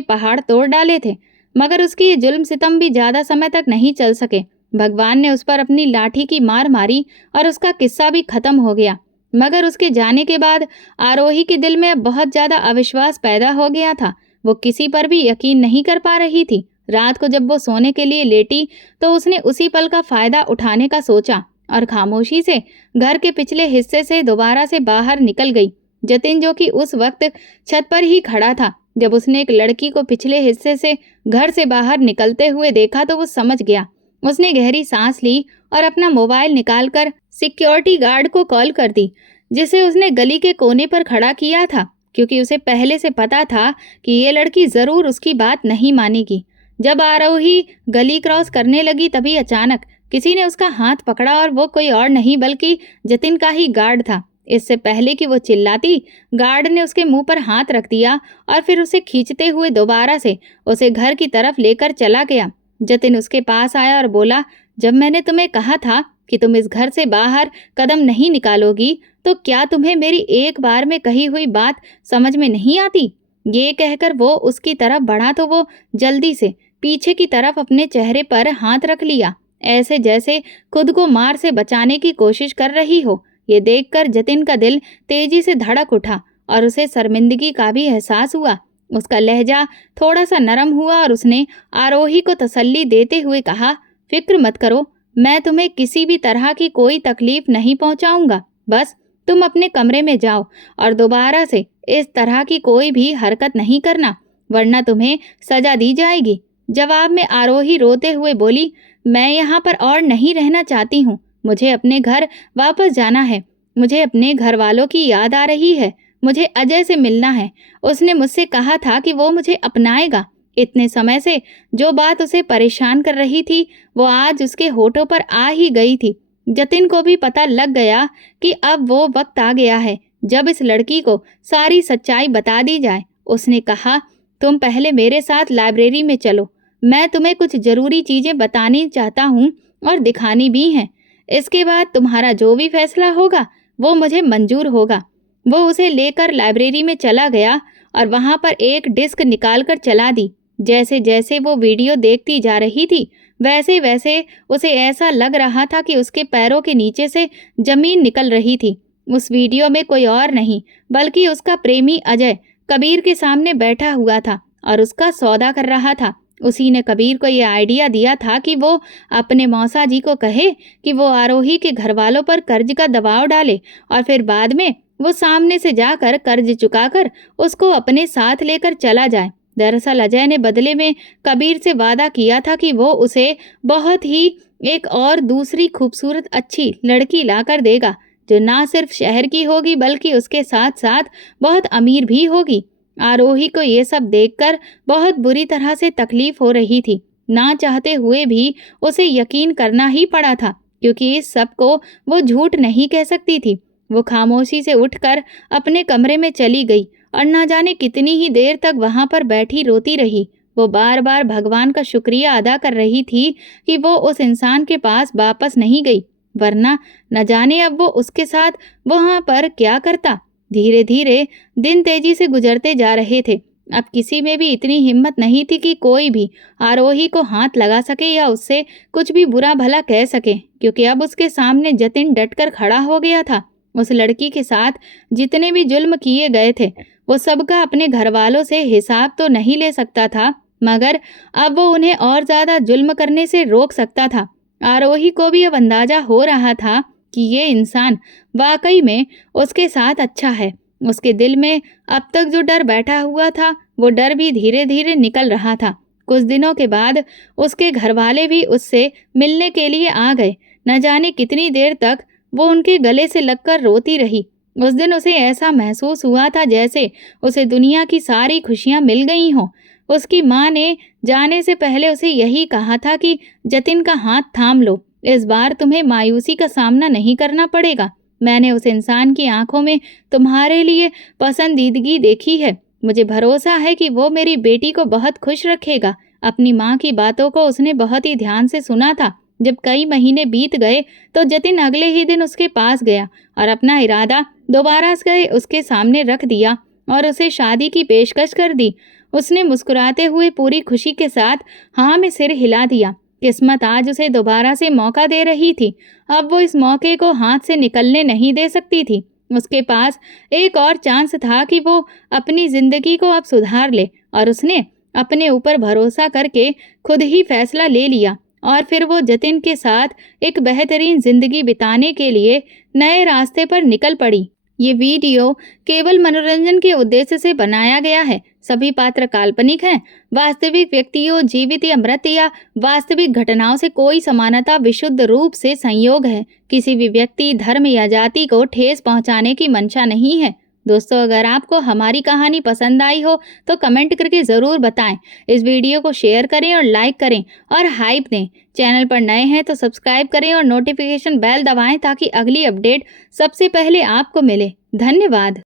पहाड़ तोड़ डाले थे। मगर उसकी ये जुल्म सितम भी ज़्यादा समय तक नहीं चल सके। भगवान ने उस पर अपनी लाठी की मार मारी और उसका किस्सा भी खत्म हो गया। मगर उसके जाने के बाद आरोही के दिल में अब बहुत ज़्यादा अविश्वास पैदा हो गया था। वो किसी पर भी यकीन नहीं कर पा रही थी। रात को जब वो सोने के लिए लेटी तो उसने उसी पल का फ़ायदा उठाने का सोचा और खामोशी से घर के पिछले हिस्से से दोबारा से बाहर निकल गई। जतिन, जो कि उस वक्त छत पर ही खड़ा था, जब उसने एक लड़की को पिछले हिस्से से घर से बाहर निकलते हुए देखा तो वो समझ गया। उसने गहरी सांस ली और अपना मोबाइल निकालकर सिक्योरिटी गार्ड को कॉल कर दी, जिसे उसने गली के कोने पर खड़ा किया था, क्योंकि उसे पहले से पता था कि ये लड़की ज़रूर उसकी बात नहीं मानेगी। जब आरोही गली क्रॉस करने लगी तभी अचानक किसी ने उसका हाथ पकड़ा और वो कोई और नहीं बल्कि जतिन का ही गार्ड था। इससे पहले कि वो चिल्लाती, गार्ड ने उसके मुंह पर हाथ रख दिया और फिर उसे खींचते हुए दोबारा से उसे घर की तरफ लेकर चला गया। जतिन उसके पास आया और बोला, जब मैंने तुम्हें कहा था कि तुम इस घर से बाहर कदम नहीं निकालोगी तो क्या तुम्हें मेरी एक बार में कही हुई बात समझ में नहीं आती? ये कहकर वो उसकी तरफ बढ़ा तो वो जल्दी से पीछे की तरफ अपने चेहरे पर हाथ रख लिया, ऐसे जैसे खुद को मार से बचाने की कोशिश कर रही हो। ये देखकर जतिन का दिल तेजी से धड़क उठा और उसे शर्मिंदगी का भी एहसास हुआ। उसका लहजा थोड़ा सा नरम हुआ और उसने आरोही को तसल्ली देते हुए कहा, फिक्र मत करो, मैं तुम्हें किसी भी तरह की कोई तकलीफ नहीं पहुंचाऊंगा। बस तुम अपने कमरे में जाओ और दोबारा से इस तरह की कोई भी हरकत नहीं करना, वरना तुम्हें सजा दी जाएगी। जवाब में आरोही रोते हुए बोली, मैं यहाँ पर और नहीं रहना चाहती हूँ। मुझे अपने घर वापस जाना है। मुझे अपने घर वालों की याद आ रही है। मुझे अजय से मिलना है। उसने मुझसे कहा था कि वो मुझे अपनाएगा। इतने समय से जो बात उसे परेशान कर रही थी वो आज उसके होठों पर आ ही गई थी। जतिन को भी पता लग गया कि अब वो वक्त आ गया है जब इस लड़की को सारी सच्चाई बता दी जाए। उसने कहा, तुम पहले मेरे साथ लाइब्रेरी में चलो। मैं तुम्हें कुछ ज़रूरी चीज़ें बतानी चाहता हूँ और दिखानी भी हैं। इसके बाद तुम्हारा जो भी फैसला होगा वो मुझे मंजूर होगा। वो उसे लेकर लाइब्रेरी में चला गया और वहाँ पर एक डिस्क निकाल कर चला दी। जैसे जैसे वो वीडियो देखती जा रही थी वैसे वैसे उसे ऐसा लग रहा था कि उसके पैरों के नीचे से ज़मीन निकल रही थी। उस वीडियो में कोई और नहीं बल्कि उसका प्रेमी अजय कबीर के सामने बैठा हुआ था और उसका सौदा कर रहा था। उसी ने कबीर को यह आइडिया दिया था कि वो अपने मौसा जी को कहे कि वो आरोही के घर वालों पर कर्ज का दबाव डाले और फिर बाद में वो सामने से जाकर कर्ज चुकाकर उसको अपने साथ लेकर चला जाए। दरअसल अजय ने बदले में कबीर से वादा किया था कि वो उसे बहुत ही एक और दूसरी खूबसूरत अच्छी लड़की लाकर देगा, जो ना सिर्फ शहर की होगी बल्कि उसके साथ साथ बहुत अमीर भी होगी। आरोही को ये सब देखकर बहुत बुरी तरह से तकलीफ हो रही थी। ना चाहते हुए भी उसे यकीन करना ही पड़ा था, क्योंकि इस सब को वो झूठ नहीं कह सकती थी। वो खामोशी से उठकर अपने कमरे में चली गई और ना जाने कितनी ही देर तक वहां पर बैठी रोती रही। वो बार-बार भगवान का शुक्रिया अदा कर रही थी कि वो उस इंसान के पास वापस नहीं गई, वरना न जाने अब वो उसके साथ वहां पर क्या करता। धीरे-धीरे दिन तेजी से गुजरते जा रहे थे। अब किसी में भी इतनी हिम्मत नहीं थी कि कोई भी आरोही को हाथ लगा सके या उससे कुछ भी बुरा भला कह सके, क्योंकि अब उसके सामने जतिन डटकर खड़ा हो गया था। उस लड़की के साथ जितने भी जुल्म किए गए थे, वो सबका अपने घर वालों से हिसाब तो नहीं ले सकता था, मगर अब वो उन्हें और ज्यादा जुल्म करने से रोक सकता था। आरोही को भी अब अंदाजा हो रहा था कि ये इंसान वाकई में उसके साथ अच्छा है। उसके दिल में अब तक जो डर बैठा हुआ था, वो डर भी धीरे धीरे निकल रहा था। कुछ दिनों के बाद उसके घरवाले भी उससे मिलने के लिए आ गए। न जाने कितनी देर तक वो उनके गले से लगकर रोती रही। उस दिन उसे ऐसा महसूस हुआ था जैसे उसे दुनिया की सारी खुशियां मिल गई हों। उसकी माँ ने जाने से पहले उसे यही कहा था कि जतिन का हाथ थाम लो, इस बार तुम्हें मायूसी का सामना नहीं करना पड़ेगा। मैंने उस इंसान की आंखों में तुम्हारे लिए पसंदीदगी देखी है। मुझे भरोसा है कि वो मेरी बेटी को बहुत खुश रखेगा। अपनी माँ की बातों को उसने बहुत ही ध्यान से सुना था। जब कई महीने बीत गए तो जतिन अगले ही दिन उसके पास गया और अपना इरादा दोबारा से उसके सामने रख दिया और उसे शादी की पेशकश कर दी। उसने मुस्कुराते हुए पूरी खुशी के साथ हाँ में सिर हिला दिया। किस्मत आज उसे दोबारा से मौका दे रही थी। अब वो इस मौके को हाथ से निकलने नहीं दे सकती थी। उसके पास एक और चांस था कि वो अपनी जिंदगी को अब सुधार ले, और उसने अपने ऊपर भरोसा करके खुद ही फैसला ले लिया और फिर वो जतिन के साथ एक बेहतरीन जिंदगी बिताने के लिए नए रास्ते पर निकल पड़ी। ये वीडियो केवल मनोरंजन के उद्देश्य से बनाया गया है। सभी पात्र काल्पनिक हैं। वास्तविक व्यक्तियों, जीवित या मृत या वास्तविक घटनाओं से कोई समानता विशुद्ध रूप से संयोग है। किसी भी व्यक्ति, धर्म या जाति को ठेस पहुंचाने की मंशा नहीं है। दोस्तों, अगर आपको हमारी कहानी पसंद आई हो तो कमेंट करके ज़रूर बताएं। इस वीडियो को शेयर करें और लाइक करें और हाइप दें। चैनल पर नए हैं तो सब्सक्राइब करें और नोटिफिकेशन बेल दबाएं ताकि अगली अपडेट सबसे पहले आपको मिले। धन्यवाद।